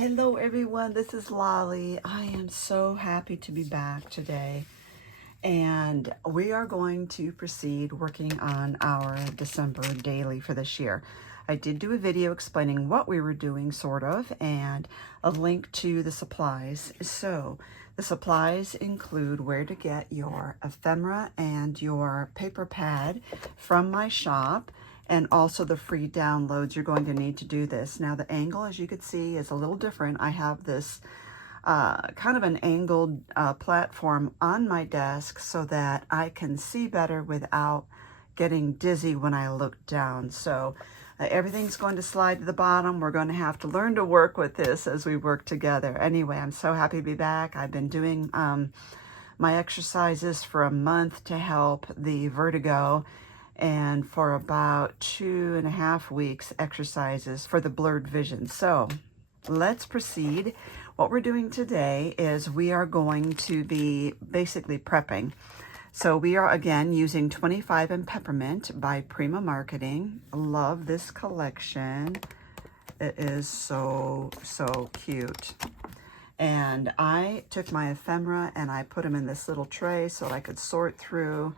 Hello everyone, this is Lolly. I am so happy to be back today, and we are going to proceed working on our December daily for this year. I did do a video explaining what we were doing, sort of, and a link to the supplies. So the supplies include where to get your ephemera and your paper pad from my shop, and also the free downloads you're going to need to do this. Now the angle, as you can see, is a little different. I have this kind of an angled platform on my desk so that I can see better without getting dizzy when I look down. So everything's going to slide to the bottom. We're going to have to learn to work with this as we work together. Anyway, I'm so happy to be back. I've been doing my exercises for a month to help the vertigo, and for about 2.5 weeks exercises for the blurred vision. So let's proceed. What we're doing today is we are going to be basically prepping. So we are again using 25 and Peppermint by Prima Marketing. Love this collection. It is so cute. And I took my ephemera and I put them in this little tray so I could sort through.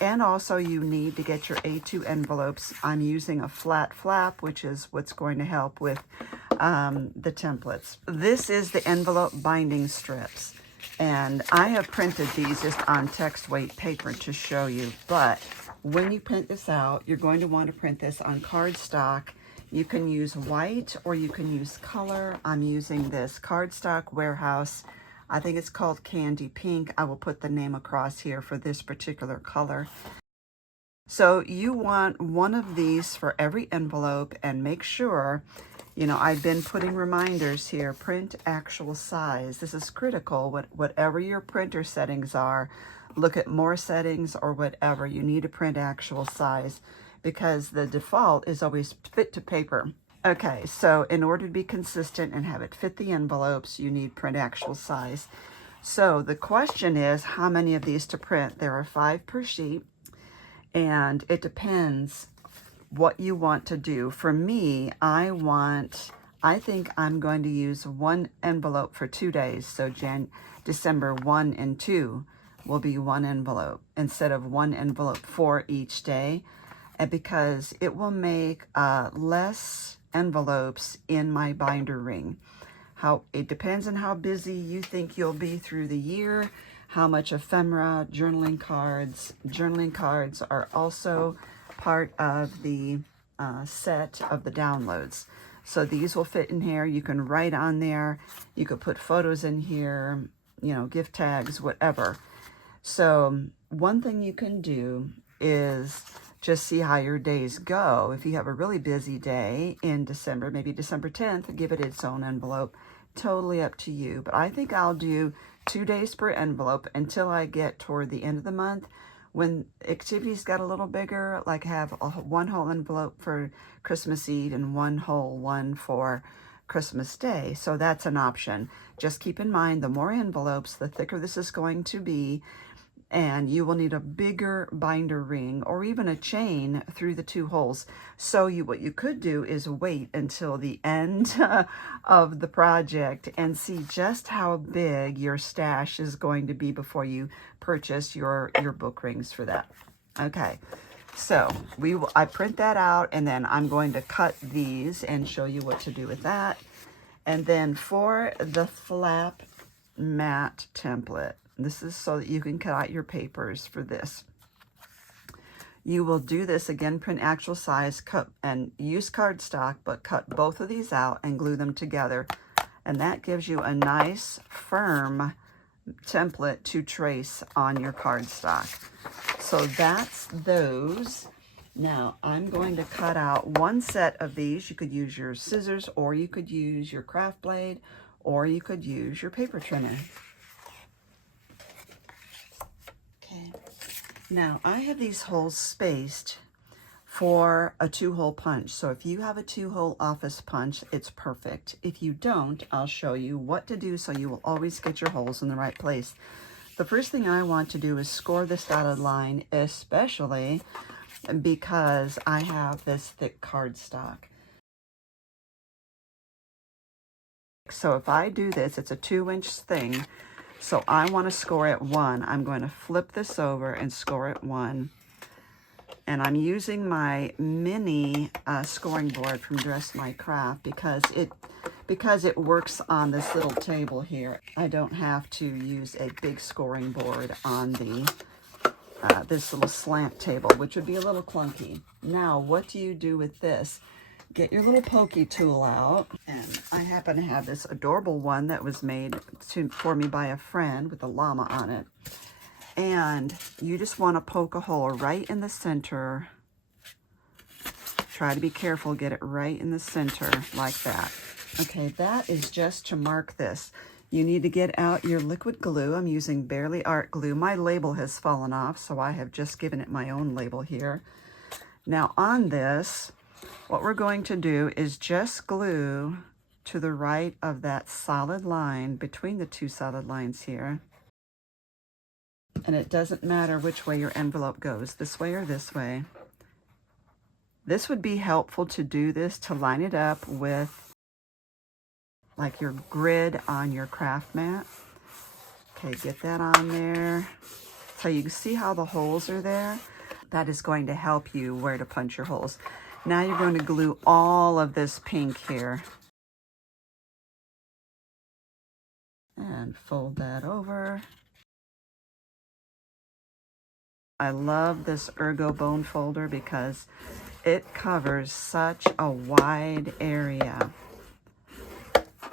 And also you need to get your A2 envelopes. I'm using a flat flap, which is what's going to help with the templates. This is the envelope binding strips. And I have printed these just on text weight paper to show you. But when you print this out, you're going to want to print this on cardstock. You can use white or you can use color. I'm using this cardstock Warehouse. I think it's called Candy Pink. I will put the name across here for this particular color. So you want one of these for every envelope, and make sure, you know, I've been putting reminders here, print actual size. This is critical. Whatever your printer settings are, look at more settings or whatever. You need to print actual size because the default is always fit to paper. Okay, so in order to be consistent and have it fit the envelopes, you need print actual size. So the question is how many of these to print. There are 5 per sheet, and it depends what you want to do. For me, I think I'm going to use 1 envelope for 2 days. So December 1 and 2 will be 1 envelope instead of 1 envelope for each day, and because it will make less envelopes in my binder ring. It depends on how busy you think you'll be through the year, how much ephemera, journaling cards. Journaling cards are also part of the set of the downloads. So these will fit in here. You can write on there. You could put photos in here, you know, gift tags, whatever. So one thing you can do is just see how your days go. If you have a really busy day in December, maybe December 10th, give it its own envelope. Totally up to you. But I think I'll do 2 days per envelope until I get toward the end of the month. When activities got a little bigger, like have 1 whole envelope for Christmas Eve and 1 whole one for Christmas Day. So that's an option. Just keep in mind, the more envelopes, the thicker this is going to be, and you will need a bigger binder ring or even a chain through the 2 holes. So what you could do is wait until the end of the project and see just how big your stash is going to be before you purchase your book rings for that. Okay, so I print that out, and then I'm going to cut these and show you what to do with that. And then for the flap mat template, this is so that you can cut out your papers for this. You will do this again, print actual size, cut and use cardstock, but cut both of these out and glue them together. And that gives you a nice, firm template to trace on your cardstock. So that's those. Now I'm going to cut out 1 set of these. You could use your scissors, or you could use your craft blade, or you could use your paper trimmer. Now, I have these holes spaced for a 2-hole punch. So if you have a 2-hole office punch, it's perfect. If you don't, I'll show you what to do so you will always get your holes in the right place. The first thing I want to do is score this dotted line, especially because I have this thick cardstock. So if I do this, it's a 2-inch thing. So I want to score at 1. I'm going to flip this over and score at 1. And I'm using my mini scoring board from Dress My Craft because it works on this little table here. I don't have to use a big scoring board on the this little slant table, which would be a little clunky. Now, what do you do with this? Get your little pokey tool out, and I happen to have this adorable one that was made for me by a friend with a llama on it. And you just want to poke a hole right in the center. Try to be careful, get it right in the center like that. Okay, that is just to mark this. You need to get out your liquid glue. I'm using Barely Art glue. My label has fallen off, so I have just given it my own label here. Now on this, what we're going to do is just glue to the right of that solid line between the 2 solid lines here. And it doesn't matter which way your envelope goes, this way or this way. This would be helpful to do this, to line it up with like your grid on your craft mat. Okay, get that on there. So you can see how the holes are there. That is going to help you where to punch your holes. Now you're going to glue all of this pink here. And fold that over. I love this Ergo bone folder because it covers such a wide area.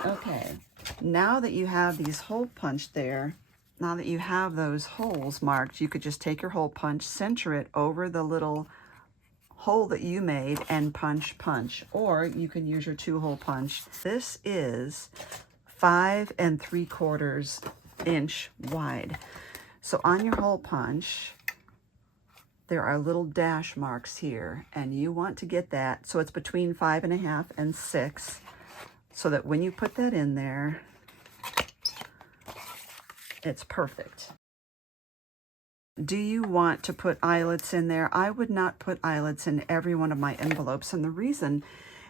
Okay, now that you have these hole punched there, now that you have those holes marked, you could just take your hole punch, center it over the little hole that you made and punch. Or you can use your 2-hole punch. This is 5 3/4 inch wide. So on your hole punch, there are little dash marks here, and you want to get that so it's between 5.5 and 6, so that when you put that in there, it's perfect. Do you want to put eyelets in there? I would not put eyelets in every one of my envelopes, and the reason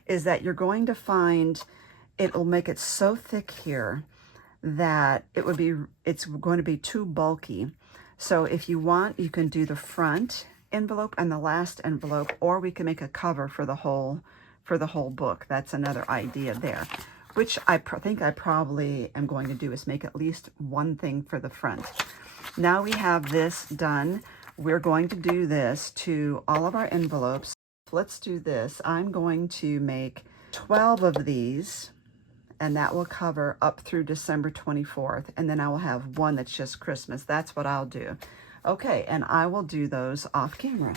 is that you're going to find it'll make it so thick here that it's going to be too bulky. So if you want, you can do the front envelope and the last envelope, or we can make a cover for the whole book. That's another idea there, which I think I probably am going to do, is make at least one thing for the front. Now we have this done. We're going to do this to all of our envelopes. Let's do this. I'm going to make 12 of these, and that will cover up through December 24th. And then I will have one that's just Christmas. That's what I'll do. Okay, and I will do those off camera.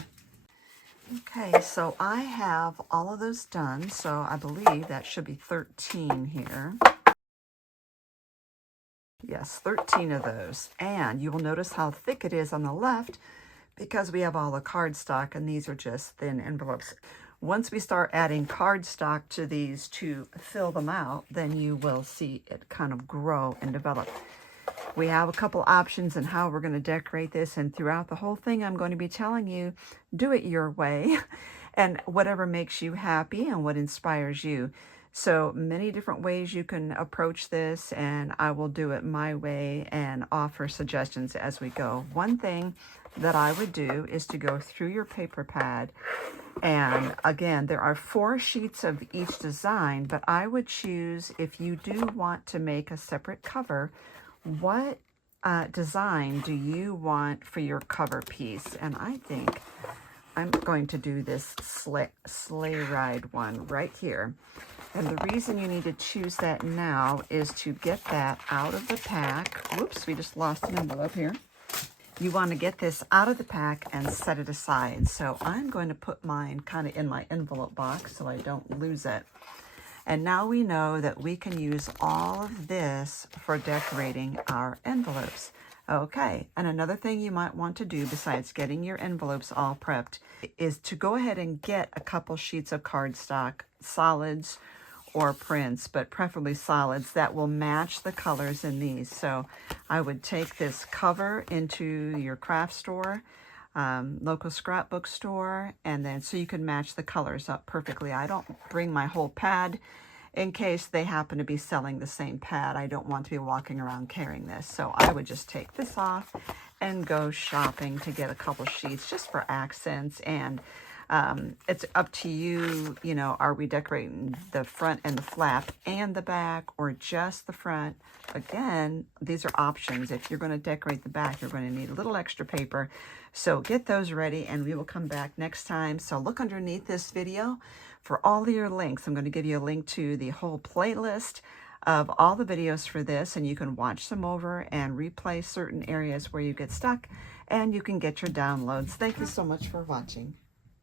Okay, so I have all of those done. So I believe that should be 13 here. Yes, 13 of those. And you will notice how thick it is on the left because we have all the cardstock, and these are just thin envelopes. Once we start adding cardstock to these to fill them out, then you will see it kind of grow and develop. We have a couple options in how we're going to decorate this, and throughout the whole thing, I'm going to be telling you, do it your way and whatever makes you happy and what inspires you. So many different ways you can approach this, and I will do it my way and offer suggestions as we go. One thing that I would do is to go through your paper pad, and again, there are 4 sheets of each design, but I would choose, if you do want to make a separate cover, what design do you want for your cover piece? And I think I'm going to do this sleigh ride one right here. And the reason you need to choose that now is to get that out of the pack. Whoops, we just lost an envelope here. You want to get this out of the pack and set it aside. So I'm going to put mine kind of in my envelope box so I don't lose it. And now we know that we can use all of this for decorating our envelopes. Okay, and another thing you might want to do besides getting your envelopes all prepped is to go ahead and get a couple sheets of cardstock, solids or prints, but preferably solids, that will match the colors in these. So I would take this cover into your craft store, local scrapbook store, and then so you can match the colors up perfectly. I don't bring my whole pad in case they happen to be selling the same pad. I don't want to be walking around carrying this. So I would just take this off and go shopping to get a couple sheets just for accents. And it's up to you, you know, are we decorating the front and the flap and the back, or just the front? Again, these are options. If you're going to decorate the back, you're going to need a little extra paper. So get those ready and we will come back next time. So look underneath this video for all of your links. I'm going to give you a link to the whole playlist of all the videos for this, and you can watch them over and replay certain areas where you get stuck, and you can get your downloads. Thank you so much for watching.